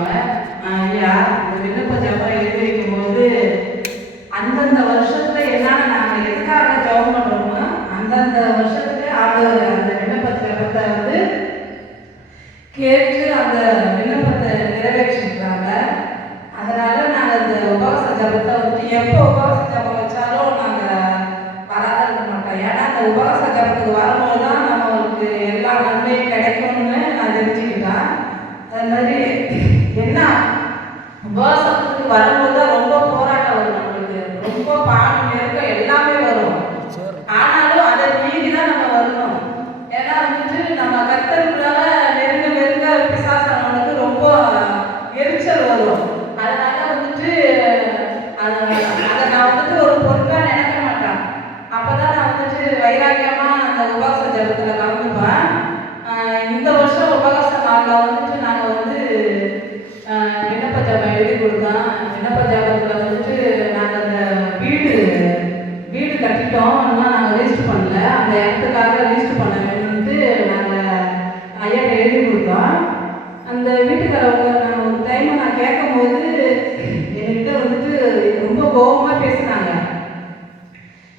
ஐயா இந்த விண்ணப்ப ஜபம் எழுதி அந்தந்த வருஷத்துல என்னென்ன நாங்க எதுக்காக ஜபம் பண்றோமோ அந்தந்த வருஷத்துக்கு ஆண்டவர் அந்த விண்ணப்ப வந்து கேட்டு அந்த விண்ணப்பத்தை நிறைவேற்றிருக்கிறாங்க அதனால நாங்க அந்த உபவாச ஜபத்தை வந்து எப்போ உபவாச ஜபம் வச்சாலும் நாங்கள் வராத இருக்க மாட்டோம். ஏன்னா அந்த உபவாச ஜபத்துக்கு வரும்போது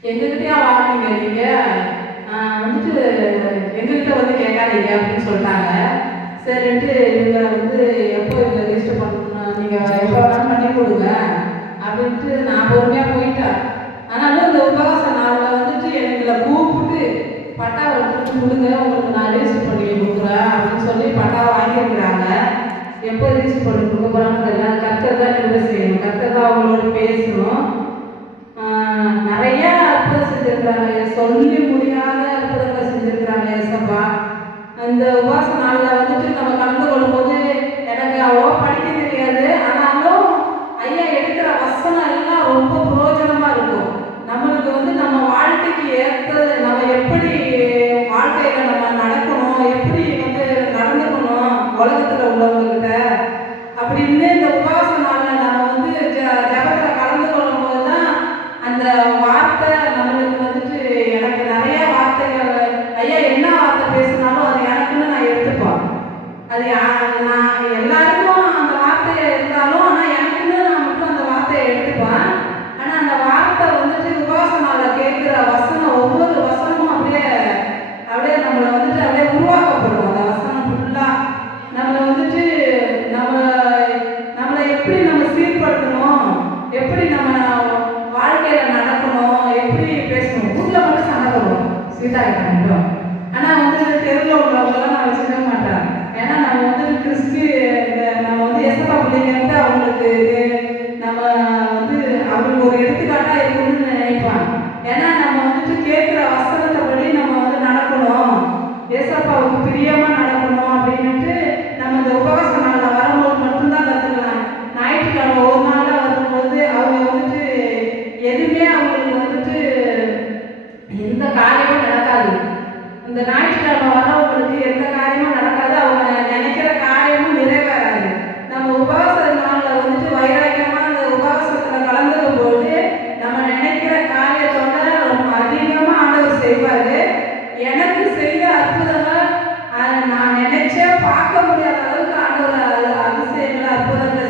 எங்ககிட்டயா வாங்கினீங்க நீங்க வந்துட்டு எங்ககிட்ட வந்து கேட்காதீங்க அப்படின்னு சொல்லிட்டாங்க. சரின்ட்டு இவங்க வந்து எப்போ இவங்க ரிஜிஸ்டர் பண்ணணும் நீங்கள் எப்போ வேணாலும் பண்ணி கொடுங்க அப்படின்ட்டு நான் பொறுமையாக போயிட்டேன். ஆனாலும் இந்த உபவாச நாளில் வந்துட்டு எங்களை கூப்பிட்டு பட்டாவை வந்துட்டு கொடுங்க உங்களுக்கு நான் ரிஜிஸ்டர் பண்ணி கொடுக்குறேன் அப்படின்னு சொல்லி பட்டா வாங்கியிருக்கிறாங்க. எப்போ ரிஜிஸ்டர் பண்ணி கொடுக்க போகிறாங்க தெரியல. கத்தர் தான் என்ன செய்யணும். கத்தர் தான் செஞ்சிருக்கிறாங்க. சொல்லி முடியாத அற்புதங்களை செஞ்சிருக்கிறாங்க ஏசப்பா அந்த உபாச நாளில் வந்துட்டு நம்ம கலந்து கொள்ளும்போது எனக்கு அவ்வளோ படிக்க தெரியாது. ஆனாலும் ஐயா எடுக்கிற வசனம் எல்லாம் ரொம்ப புரோஜனமாக இருக்கும். நம்மளுக்கு வந்து நம்ம வாழ்க்கைக்கு ஏற்றது நம்ம எப்படி வாழ்க்கையில நம்ம நடக்கணும் எப்படி வந்து நடந்துக்கணும் உலகத்தில் உள்ளவங்க போடுவோம் ஆனா வந்து தெருவில் உள்ளவங்களாம் நான் வச்சுக்க மாட்டேன். ஏன்னா நம்ம வந்து கிறிஸ்து இந்த நம்ம வந்து எசப்பா பிள்ளைங்க அவங்களுக்கு நம்ம வந்து அவங்களுக்கு ஒரு எடுத்துக்காட்டா இருக்கணும்னு நினைப்பான். ஏன்னா நம்ம வந்துட்டு கேட்குற வசனத்தைப்படி நம்ம வந்து நடக்கணும். ஏசப்பாவுக்கு பிரியமா நம்ம எந்த காரியமும் நடக்காது. அவங்க நினைக்கிற காரியமும் நிறைவேறாது. நம்ம உபவாச நாளில் வந்துட்டு வைராக்கியமாக உபவாசத்தில் கலந்துக்கும் போது நம்ம நினைக்கிற காரியத்தோட ரொம்ப அதிகமாக ஆண்டவர் செய்வார். எனக்கு செய்த அற்புதங்கள் நான் நினைச்சே பார்க்க முடியாத அளவுக்கு ஆண்டவர் அதிசயங்களை அற்புதங்கள்